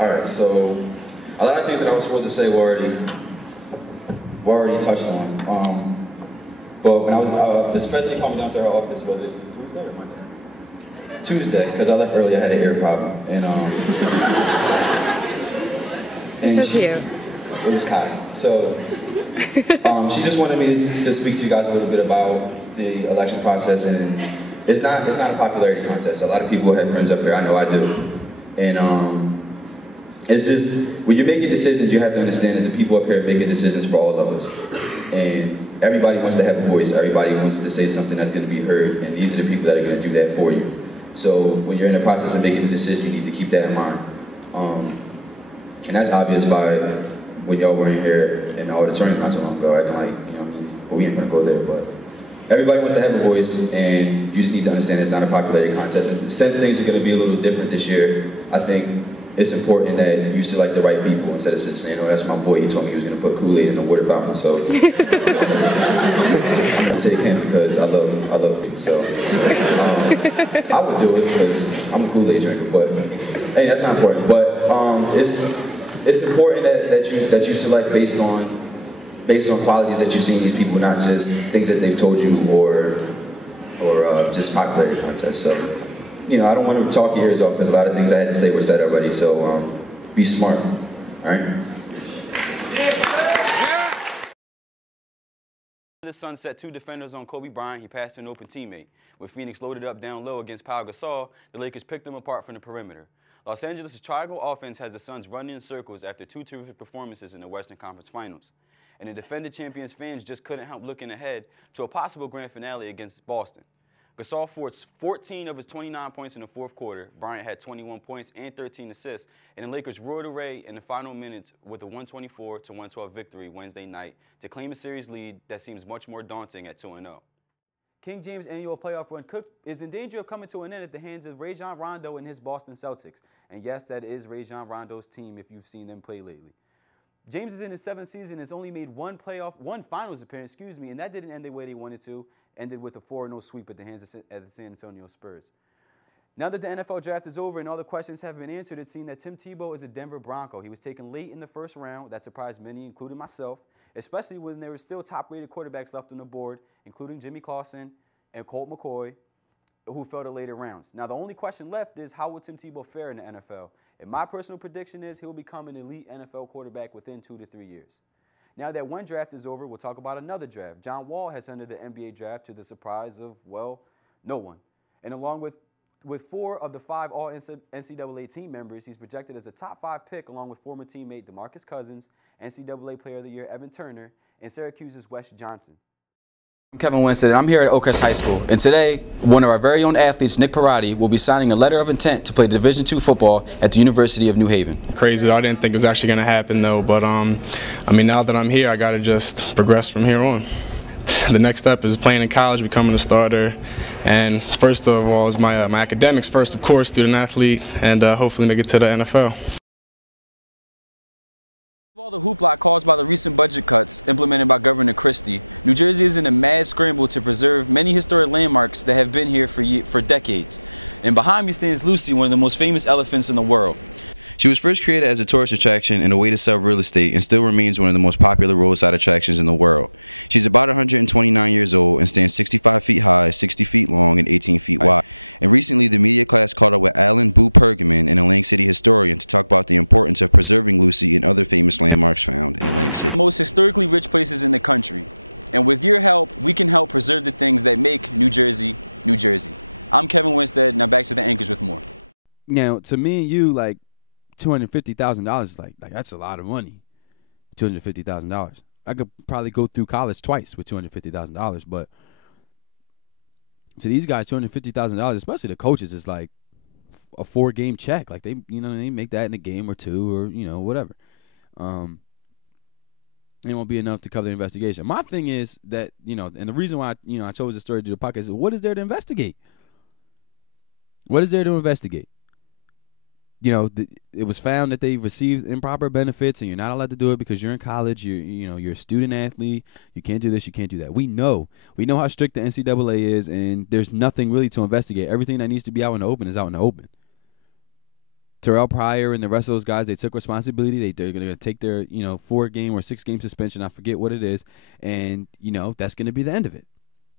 All right, so a lot of things that I was supposed to say were already touched on. But when I was, especially coming down to her office, was it Tuesday or Monday? Tuesday, because I left early. I had an ear problem, and so cute. It was Kai. So she just wanted me to speak to you guys a little bit about the election process, and it's not a popularity contest. A lot of people have friends up here. I know I do, and it's just when you're making decisions, you have to understand that the people up here are making decisions for all of us, and everybody wants to have a voice. Everybody wants to say something that's going to be heard, and these are the people that are going to do that for you. So when you're in the process of making a decision, you need to keep that in mind. And that's obvious by when y'all were in here in the auditorium not too long ago, acting like, you know what I mean, well, we ain't gonna go there, but everybody wants to have a voice, and you just need to understand it's not a popularity contest. And since things are gonna be a little different this year, I think it's important that you select the right people instead of just saying, oh, that's my boy, he told me he was gonna put Kool-Aid in the water fountain, so I'm gonna take him because I love him, so I would do it because I'm a Kool-Aid drinker, but hey, that's not important. But it's important that you select based on qualities that you see in these people, not just things that they've told you or just popularity contests. So, you know, I don't want to talk your ears off because a lot of things I had to say were said already. So be smart. All right. The Suns set 2 defenders on Kobe Bryant. He passed an open teammate. With Phoenix loaded up down low against Pau Gasol, the Lakers picked them apart from the perimeter. Los Angeles' triangle offense has the Suns running in circles after 2 terrific performances in the Western Conference Finals. And the defending champions fans just couldn't help looking ahead to a possible grand finale against Boston. Gasol forced 14 of his 29 points in the fourth quarter. Bryant had 21 points and 13 assists, and the Lakers roared away in the final minutes with a 124-112 victory Wednesday night to claim a series lead that seems much more daunting at 2-0. King James' annual playoff run is in danger of coming to an end at the hands of Rajon Rondo and his Boston Celtics. And yes, that is Rajon Rondo's team if you've seen them play lately. James is in his 7th season and has only made one finals appearance, and that didn't end the way they wanted to. Ended with a 4-0 sweep at the hands of the San Antonio Spurs. Now that the NFL draft is over and all the questions have been answered, it seemed that Tim Tebow is a Denver Bronco. He was taken late in the first round. That surprised many, including myself, especially when there were still top-rated quarterbacks left on the board, including Jimmy Clausen and Colt McCoy, who fell to later rounds. Now, the only question left is how will Tim Tebow fare in the NFL? And my personal prediction is he'll become an elite NFL quarterback within 2 to 3 years. Now that one draft is over, we'll talk about another draft. John Wall has entered the NBA draft to the surprise of, well, no one. And along with 4 of the 5 All-NCAA team members, he's projected as a top 5 pick along with former teammate DeMarcus Cousins, NCAA Player of the Year Evan Turner, and Syracuse's Wes Johnson. I'm Kevin Winstead, and I'm here at Reel-Oakcrest High School. And today, one of our very own athletes, Nick Parati, will be signing a letter of intent to play Division II football at the University of New Haven. Crazy. I didn't think it was actually going to happen, though. But, I mean, now that I'm here, I got to just progress from here on. The next step is playing in college, becoming a starter. And first of all is my academics. First, of course, student athlete, and hopefully make it to the NFL. All the hoopla caused by the recent budget cuts implemented by Governor Christie, New Jersey is in a mad scramble to preserve many historic landmarks that have been here for decades. And behind me stands Lucy, one of the most famous elephants in the world. She was first created as a tourist attraction and a way to sell real estate and still remains one of the most popular roadside attractions in the world. She's about 129 years old and stands 65 feet high, 60 feet long, and 18 feet wide. And recently, the media class caught up with Alan Boo Pergamon, an Atlantic City historian, to talk about the importance of preserving Lucy and other famous landmarks found in Atlantic City. Most historically rich places in the country. And with your help, we can help preserve the things that make New Jersey, New Jersey. I'm Kevin Winstead, now back to the anchors with more. Now, to me and you, like, $250,000 is like that's a lot of money. $250,000. I could probably go through college twice with $250,000, but to these guys, $250,000, especially the coaches, is like a 4-game check. Like they make that in a game or 2 or whatever. It won't be enough to cover the investigation. My thing is that and the reason why I chose this story to do the podcast is what is there to investigate? What is there to investigate? It was found that they received improper benefits, and you're not allowed to do it because you're in college. You're a student athlete. You can't do this. You can't do that. We know how strict the NCAA is, and there's nothing really to investigate. Everything that needs to be out in the open is out in the open. Terrell Pryor and the rest of those guys, they took responsibility. They're going to take their, 4-game or 6-game suspension. I forget what it is. And, that's going to be the end of it.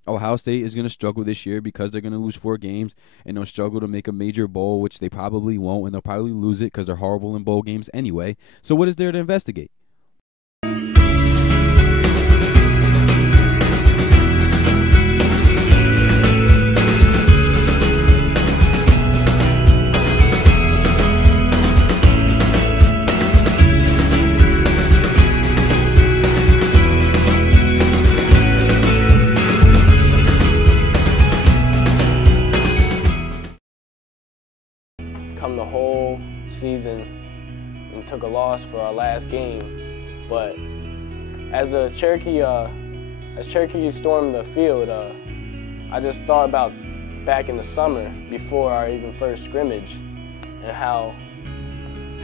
Ohio State is going to struggle this year because they're going to lose 4 games, and they'll struggle to make a major bowl, which they probably won't, and they'll probably lose it because they're horrible in bowl games anyway. So what is there to investigate? Come the whole season and took a loss for our last game, but as Cherokee stormed the field, I just thought about back in the summer before our even first scrimmage, and how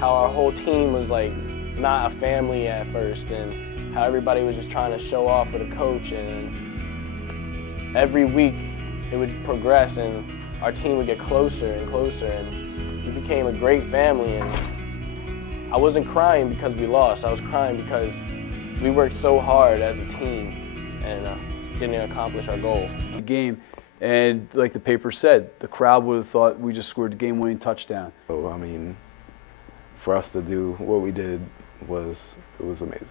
our whole team was like not a family at first, and how everybody was just trying to show off for the coach, and every week it would progress and our team would get closer and closer, and we became a great family. And I wasn't crying because we lost. I was crying because we worked so hard as a team and didn't accomplish our goal. The game, and like the paper said, the crowd would have thought we just scored the game-winning touchdown. So, I mean, for us to do what we did it was amazing.